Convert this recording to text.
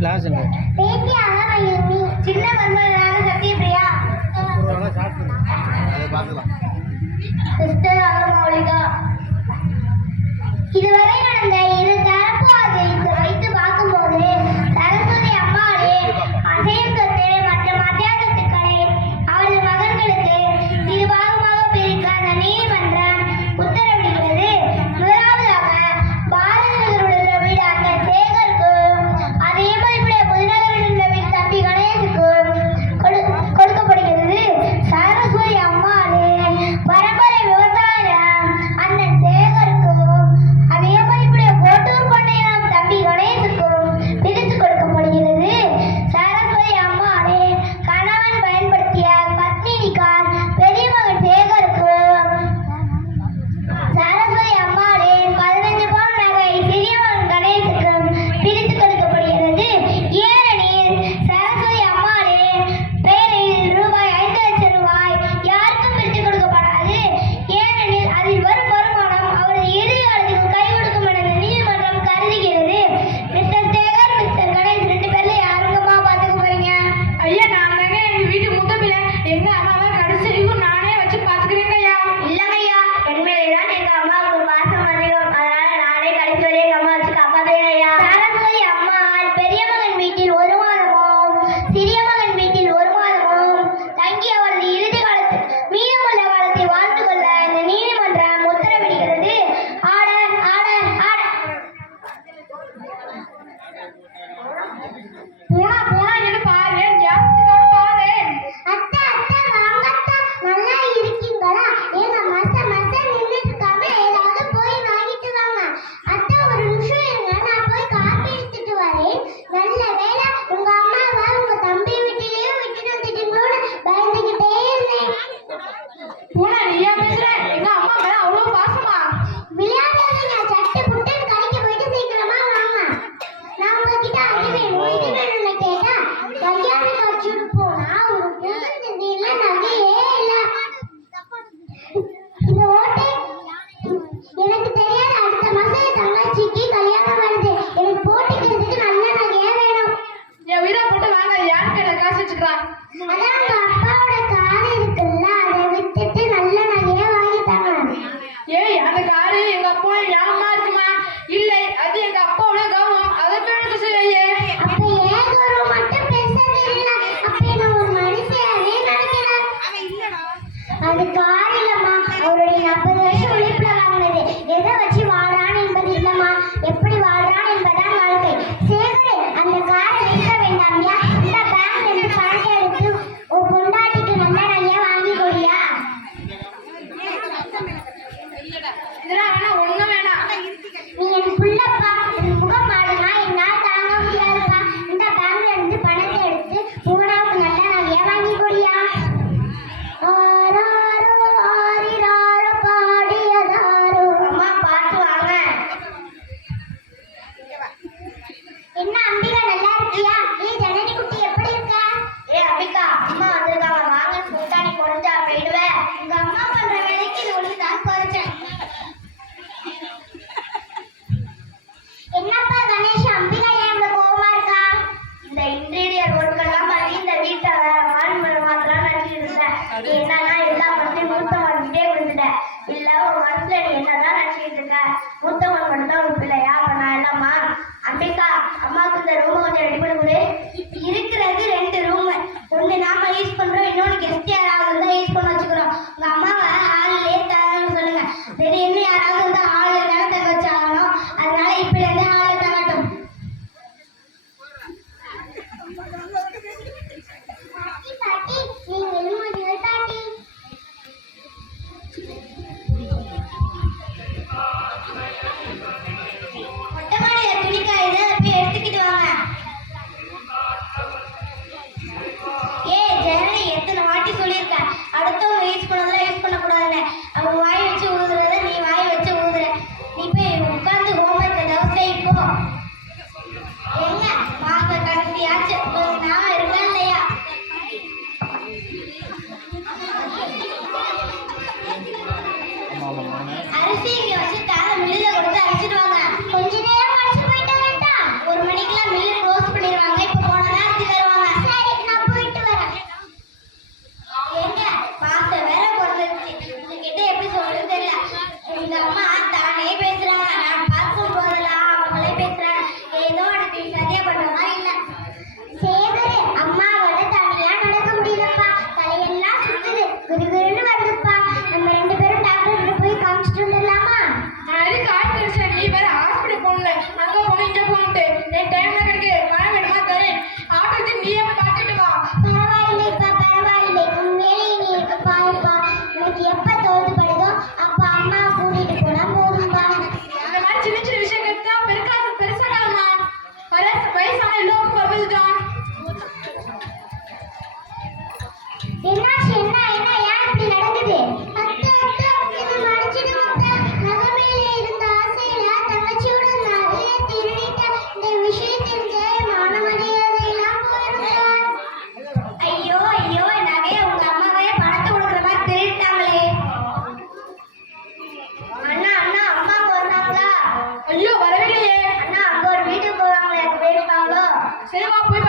Class சின்ன மருமகனான Sathyapriya sister அகமௌலிகா. இதுவரை நடந்த இரு தரப்பு வாதத்தை வைத்து பார்க்கும்போது சரஸ்வதி அம்மாளே அசையும் சொத்து மற்றும் அத்தியாசத்துக்களை அவரது மகன்களுக்கு இரு பாகமாக பிரிக்க அந்த நீதிமன்றம் உத்தரவிடுகிறது. முதலாவதாக பாரத நகருடைய வீடாக சேகருக்கும் அதே மதிப்புடைய புதுநகரில் உள்ள வீடு தம்பி கணேசுக்கும் கொடுக்கப்படுகிறது. சரஸ்வதி அம்மாளே பரம்பரை விவசாயம் அண்ணன் சேகருக்கும் அதே மதிப்புடைய கோட்டூர் பண்ணையம் தம்பி கணேசுக்கும் பிரித்து கொடுக்கப்படுகிறது. சரஸ்வதி அம்மாளே கணவன் பயன்படுத்திய பத்மினி கார் பெரிய மகன் சேகருக்கும், சரஸ்வதி அம்மாளே 15 பவுன் நகை சிறிய மகன் கணேசுக்கும் பிரித்து கொடுக்கப்படுகிறது. ஏனெனில் சரஸ்வதி அம்மாளே பெயரில் ரூபாய் 5 லட்சம் ரூபாய் யாருக்கும் பிரித்து கொடுக்கப்படாது. ஏனெனில் அதில் வரும் வருமானம் அவரது இறுதி காலத்திற்கு கை கொடுக்கும் என நீதிமன்றம் கருதுகிறது. மிஸ்டர் சேகர், மிஸ்டர் கணேஷ் 2 பேர்ல யாருங்கம்மா பாத்துக்க போறீங்க? ஐயா, நான் தாங்க எங்க வீட்டு முத்தப்பில எங்க அம்மாவை கடைசி வரைக்கும் நானே வச்சு பாத்துக்கிறேங்க ஐயா. இல்லைங்கய்யா, என்மேலேதான் எங்க அம்மாவுக்கு பாசம் அதிகம். அதனால நானே கடைசி வரை எங்க அம்மா வச்சு காப்பாத்துறேன் ஐயா. சரஸ்வதி அம்மாள் பெரிய மகன் வீட்டில் 1 மாதமும் சிறிய மகன் வீட்டில் 1 மாதமும் தங்கி அவரது இறுதி காலத்தில் மீதமுள்ள காலத்தை வாழ்ந்து கொள்ள இந்த நீதிமன்றம் உத்தரவிடுகிறது. Order, order, order. போனா போனா என்ன பாரு, ஜாஸ்தியோட பாரு. அத்தை, அத்தை, வாங்க அத்தை. நல்லா இருக்கீங்களா? ஏங்க மச மச நின்னுட்டு இருக்காம ஏதாவது போய் வாங்கிட்டு வாங்க. அத்தை, ஒரு நிமிஷம் இருங்க, நான் போய் காப்பி எடுத்துட்டு வரேன். நல்ல வேளை உங்க அம்மாவை உங்க தம்பி வீட்டிலேயே விட்டுட்டு வந்துட்டீங்களோன்னு பயந்துகிட்டே இருந்தேன். போனா நீயா பேசுற? எங்க அம்மா மேல அவ்வளவு பாசமா? விளையாடாதீங்க, சட்டு புட்டுன்னு கடைக்கு போயிட்டு சீக்கிரமா வாங்க. நான் உங்ககிட்ட அது வேணும் இது வேணும்னு கேட்டா கல்யாண காட்சிக்கு போனா ஒரு புது நிதியில நகையே இல்ல. இந்த ஓட்டை எனக்கு தெரியாது. அடுத்த மாசம் என் தங்கச்சிக்கு கல்யாணம் வருது. எனக்கு போட்டுக்கிறதுக்கு நல்ல நகையே வேணும். என் உயிரை போட்டு வாங்க, யாரு கையில காசு வச்சுக்கிறான்? அதான் உங்க அப்பாவோட கார் இருக்குல்ல, அதை வித்துட்டு நல்ல நகையே வாங்கிட்டாங்க. ஏய், அந்த காரு எங்க அப்பா ஞாபகமா இருக்குமா? இல்லை, அது எங்க அப்பாவோட கௌரவம். அதை பேருக்கு செய்ய. அப்ப ஏன் கௌரவம் மட்டும் பேசுறது இல்ல? அப்ப நான் ஒரு மனுஷியாவே நினைக்கிறேன். அது கார் இல்லம்மா, அவருடைய 40 வருஷம் உழைப்புல வாங்கினது. எதை வச்சு வாழ்றான் என்பது இல்லம்மா, எப்படி வாழ்றான் என்பதான் வாழ்க்கை. சேகரே, அந்த காரை விற்க வேண்டாம்யா. இந்த பேங்க்ல இருந்து பணத்தை எடுத்து ஒரு பொண்டாட்டிக்கு நல்ல நகையா வாங்கி கொடியா. இதெல்லாம் வேணா, ஒண்ணும் வேணாம். நீ என் புள்ளப்பா, என் முகம் மாடுனா என்னால் தாங்க முடியாதுப்பா. இந்த பேங்க்ல இருந்து பணத்தை எடுத்து பூனாவுக்கு நல்ல நகையா வாங்கி கொடியா. ஆராரோ ஆரிராரோ பாடியதாரோ. அம்மா, பாட்டு வாங்க. என்ன அம்பிகா, நல்லா இருக்கியா? ஜனனி குட்டி எப்படி இருக்க? அம்பிகா, அம்மா வந்திருக்காங்க, வாங்க. முட்டாணி குறைஞ்சா போயிடுவேன். உங்க அம்மா பண்ற வேலைக்கு இது ஒண்ணு தான் குறைச்சேன். என்னப்பா கணேஷ், அம்பிகா ஏன் இவ்வளவு கோவமா இருக்கா? இந்த இன்டீரியர் ஒர்க்கெல்லாம் பண்ணி இந்த வீட்டை மாத்திரம் நினைச்சிட்டு இருந்தேன். நீ என்னன்னா எல்லா பணத்தையும் மூத்தவன் கிட்டே கொடுத்துட்டேன். இல்ல உன் மனசுல நீ என்னதான் நினைச்சிட்டு இருக்க? மூத்தவன் மட்டும் தான் உன் பிள்ளையா? அப்ப நான் இல்லம்மா. அம்பிகா, அம்மாவுக்கு இந்த ரூமை கொஞ்சம் ரெடி பண்ண முடியும். இருக்கிறது 2 ரூம். ஒண்ணு நாம யூஸ் பண்றோம், இன்னொன்னு கெஸ்ட் யாராவது இருந்தா யூஸ் பண்ண வச்சுக்கிறோம். உங்க அம்மாவை ஹாலிலே தரணும்னு சொல்லுங்க. சரி, இன்னும் யாராவது இருந்தா ஹாலில் தானே தங்க வச்சாகணும். அதனால இப்ப இருந்து ஹாலில் தங்கட்டும். பாட்டி, நீங்க எழுமதியோ பாட்டி? மொட்டை மாடியில துணி காயுது, போய் எடுத்துக்கிட்டு வாங்க. ஜனனி, எத்தனை வாட்டி சொல்லி சரி வா போய்